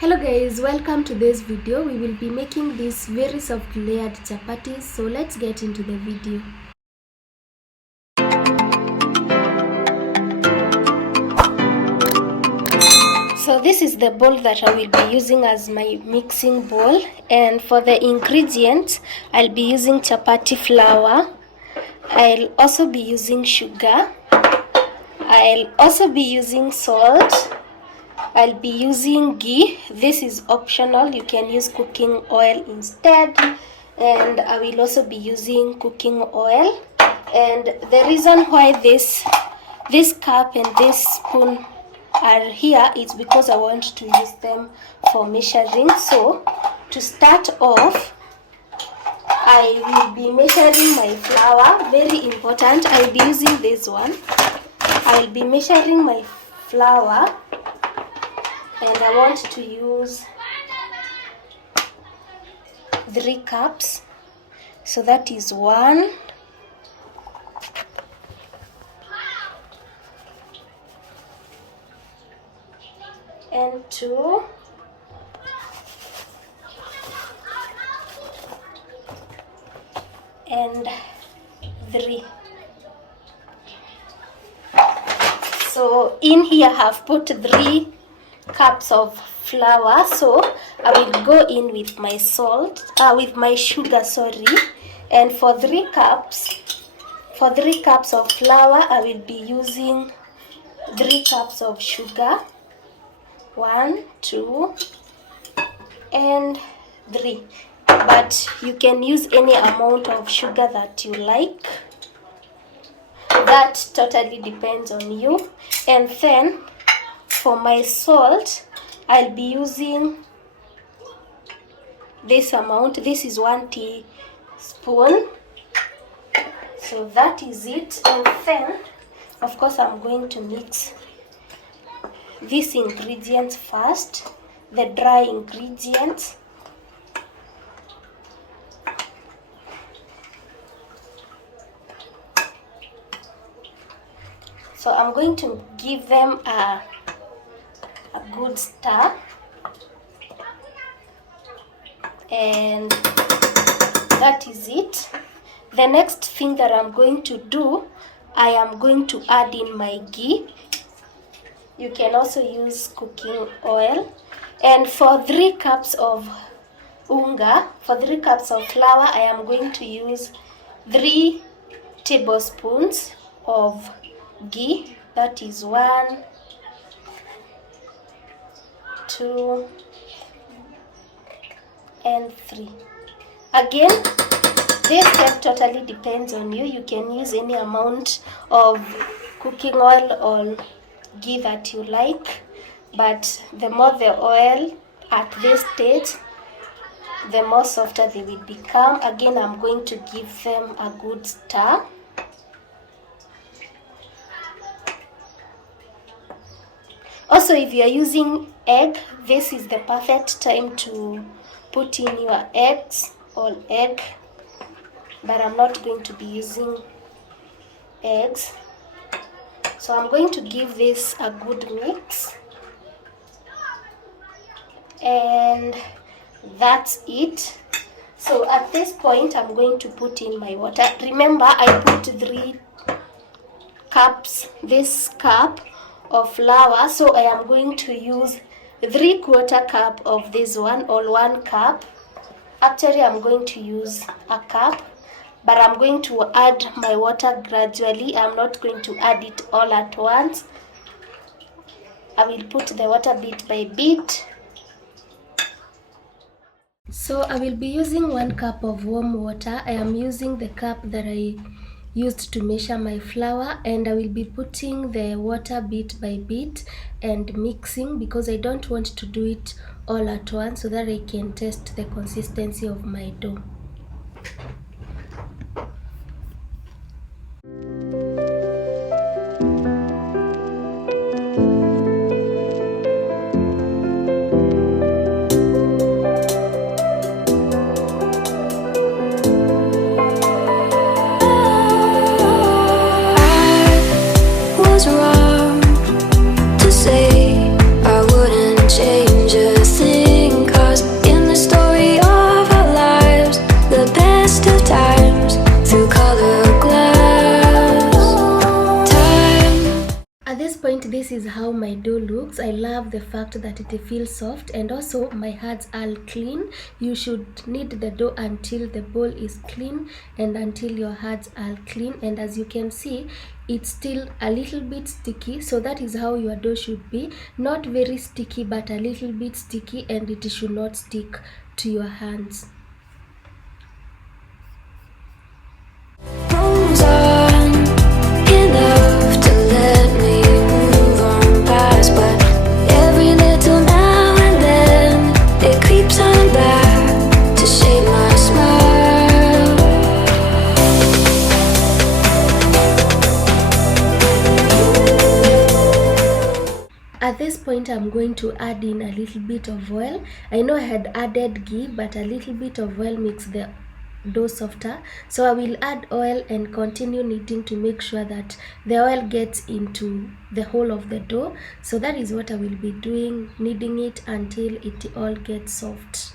Hello guys, welcome to this video. We will be making these very soft layered chapatis, so let's get into the video. So this is the bowl that I will be using as my mixing bowl, and for the ingredients I'll be using chapati flour. I'll also be using sugar. I'll also be using salt. I'll be using ghee. This is optional, you can use cooking oil instead, and I will also be using cooking oil. And the reason why this cup and this spoon are here is because I want to use them for measuring. So to start off, I will be measuring my flour. Very important, I'll be using this one. I'll be measuring my flour, and I want to use 3 cups. So that is 1, and 2, and 3. So in here I have put 3 cups of flour, so I will go in with my with my sugar, and for 3 cups of flour I will be using 3 cups of sugar. 1, 2, and 3. But you can use any amount of sugar that you like. That totally depends on you. And then for my salt, I'll be using this amount. This is 1 teaspoon. So that is it. And then, of course, I'm going to mix these ingredients first, the dry ingredients. So I'm going to give them a good stir, and that is it. The next thing that I'm going to do, I am going to add in my ghee. You can also use cooking oil. And for 3 cups of unga, for 3 cups of flour, I am going to use 3 tablespoons of ghee. That is 1, 2, and 3. Again, this step totally depends on you. You can use any amount of cooking oil or ghee that you like, but the more the oil at this stage, the more softer they will become. Again, I'm going to give them a good stir. Also, if you are using egg, this is the perfect time to put in your eggs or egg, but I'm not going to be using eggs. So I'm going to give this a good mix, and that's it. So at this point, I'm going to put in my water. Remember, I put 3 cups, this cup of flour, so I am going to use 3/4 cup of this one, or 1 cup. Actually, I'm going to use a cup, but I'm going to add my water gradually. I'm not going to add it all at once. I will put the water bit by bit. So I will be using 1 cup of warm water. I am using the cup that I used to measure my flour, and I will be putting the water bit by bit and mixing, because I don't want to do it all at once, so that I can test the consistency of my dough. Wrong to say I wouldn't change a thing. is how my dough looks. I love the fact that it feels soft, and also my hands are clean. You should knead the dough until the bowl is clean and until your hands are clean. And as you can see, it's still a little bit sticky, so that is how your dough should be. Not very sticky, but a little bit sticky, and it should not stick to your hands. At this point, I'm going to add in a little bit of oil. I know I had added ghee, but a little bit of oil makes the dough softer. So I will add oil and continue kneading to make sure that the oil gets into the whole of the dough. So that is what I will be doing, kneading it until it all gets soft.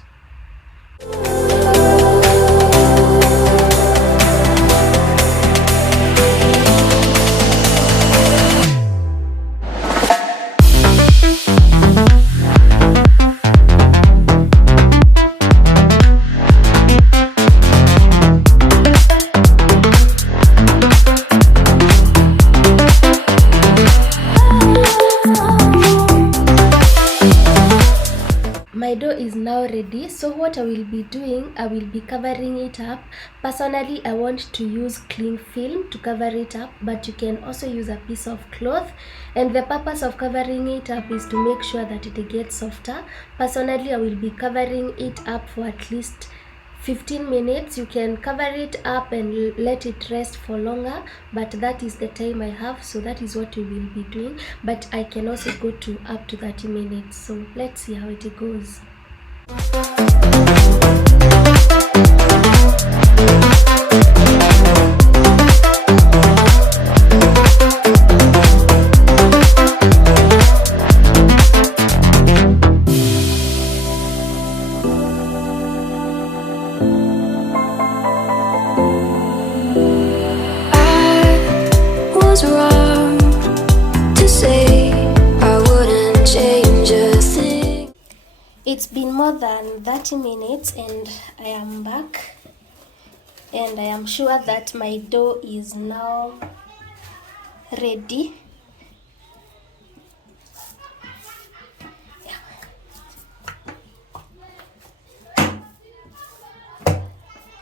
My dough is now ready, so what I will be doing, I will be covering it up. Personally, I want to use cling film to cover it up, but you can also use a piece of cloth, and the purpose of covering it up is to make sure that it gets softer. Personally, I will be covering it up for at least 15 minutes. You can cover it up and let it rest for longer, but that is the time I have, so that is what we will be doing. But I can also go to up to 30 minutes, so let's see how it goes. It's been more than 30 minutes and I am back, and I am sure that my dough is now ready.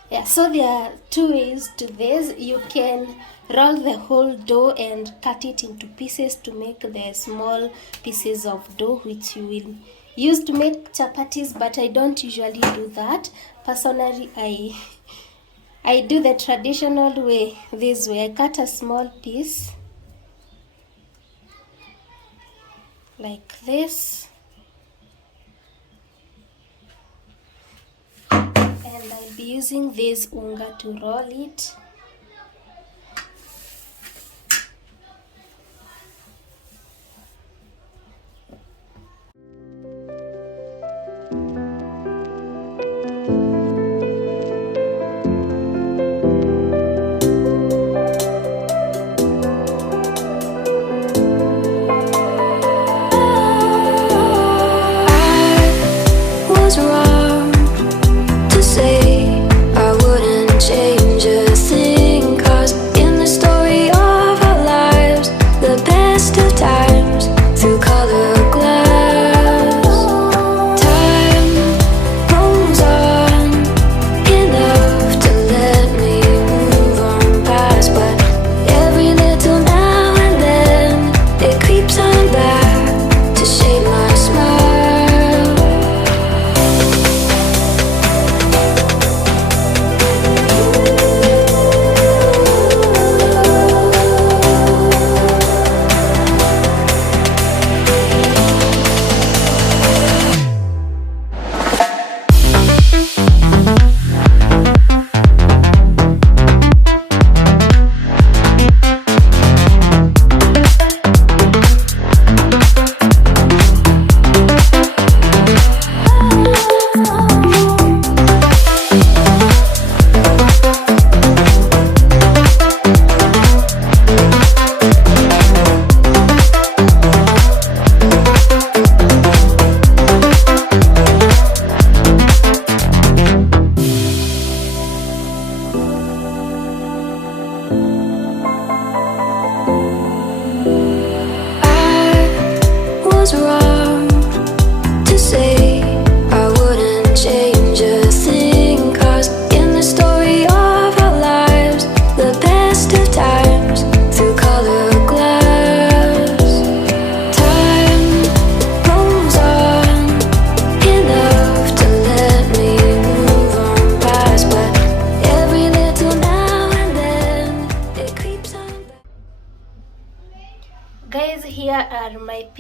Yeah, so there are two ways to this. You can roll the whole dough and cut it into pieces to make the small pieces of dough which you will use to make chapatis, but I don't usually do that. Personally, I do the traditional way, this way. I cut a small piece like this, and I'll be using this unga to roll it.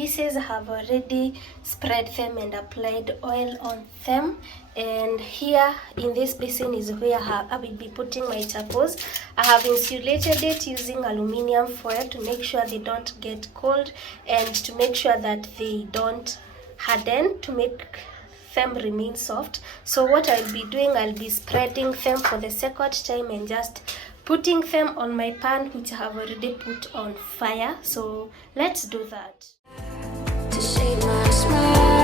pieces, I have already spread them and applied oil on them. And here in this basin is where I will be putting my chapos. I have insulated it using aluminium foil to make sure they don't get cold and to make sure that they don't harden, to make them remain soft. So what I'll be doing, I'll be spreading them for the second time and just putting them on my pan, which I have already put on fire. So let's do that. To shade my smile.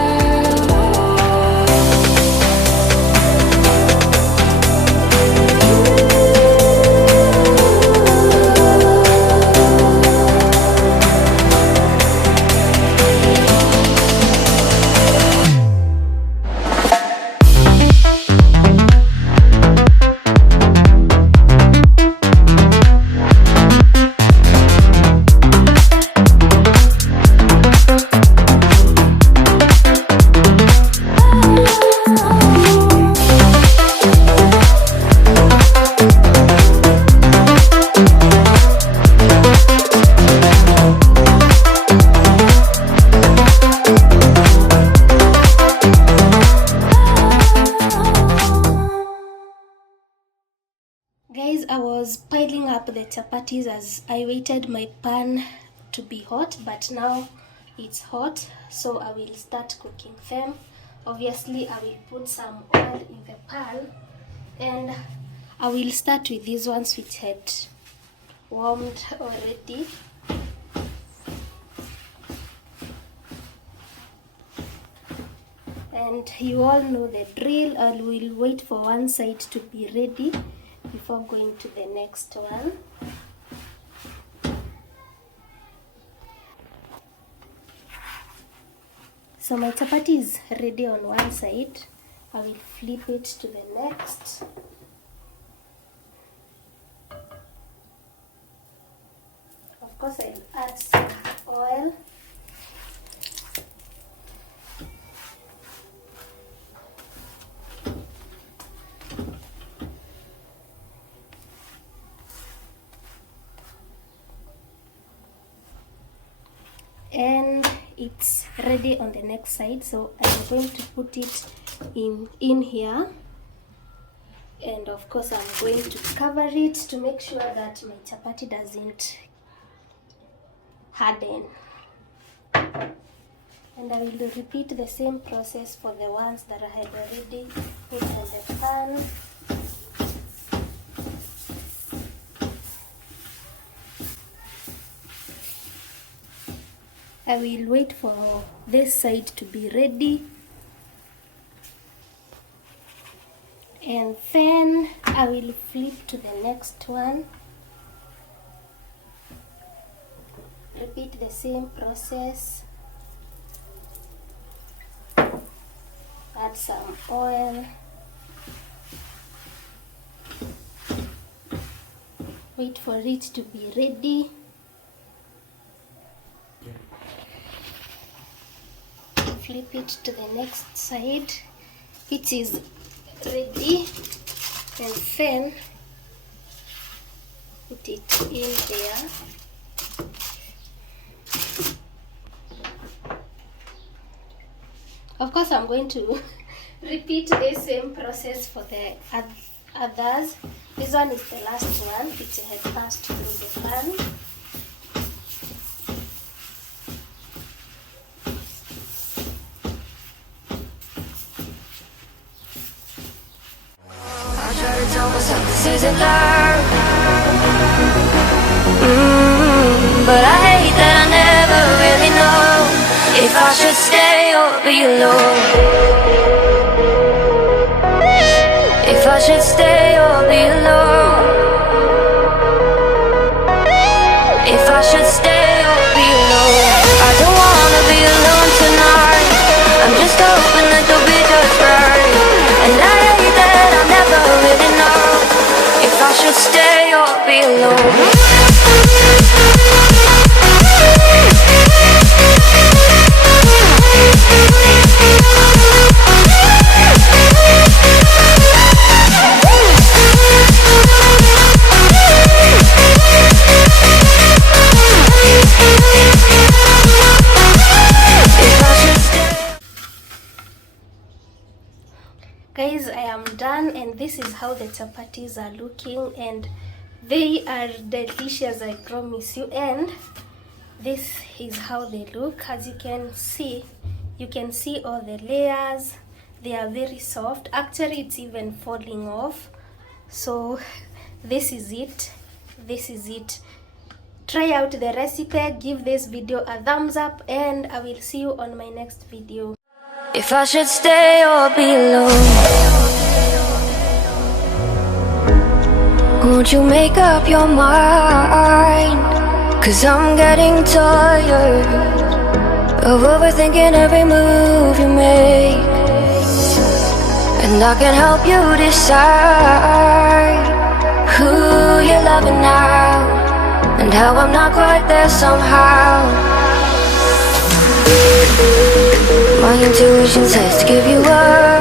Guys, I was piling up the chapatis as I waited my pan to be hot, but now it's hot, so I will start cooking them. Obviously, I will put some oil in the pan, and I will start with these ones which had warmed already. And you all know the drill. I will wait for one side to be ready before going to the next one. So my chapati is ready on one side. I will flip it to the next. Of course, I'll add some oil. And it's ready on the next side, so I'm going to put it in here, and of course I'm going to cover it to make sure that my chapati doesn't harden. And I will repeat the same process for the ones that I had already put on the pan. I will wait for this side to be ready, and then I will flip to the next one. Repeat the same process. Add some oil. Wait for it to be ready. Flip it to the next side, which is ready, and then put it in there. Of course, I'm going to repeat the same process for the others. This one is the last one, which I had passed through the pan. This isn't love, but I hate that I never really know if I should stay or be alone. If I should stay or be alone. If I should stay or be alone. I don't wanna be alone tonight. I'm just hoping that you'll be just right. And I hate that I'll never really know if I should stay or be alone. Guys, I am done, and this is how the chapatis are looking, and they are delicious, I promise you. And this is how they look. As you can see all the layers. They are very soft. Actually, it's even falling off. So this is it. Try out the recipe, give this video a thumbs up, and I will see you on my next video. If I should stay or be alone, won't you make up your mind? 'Cause I'm getting tired of overthinking every move you make, and I can help you decide who you're loving now, and how I'm not quite there somehow. My intuition says to give you up,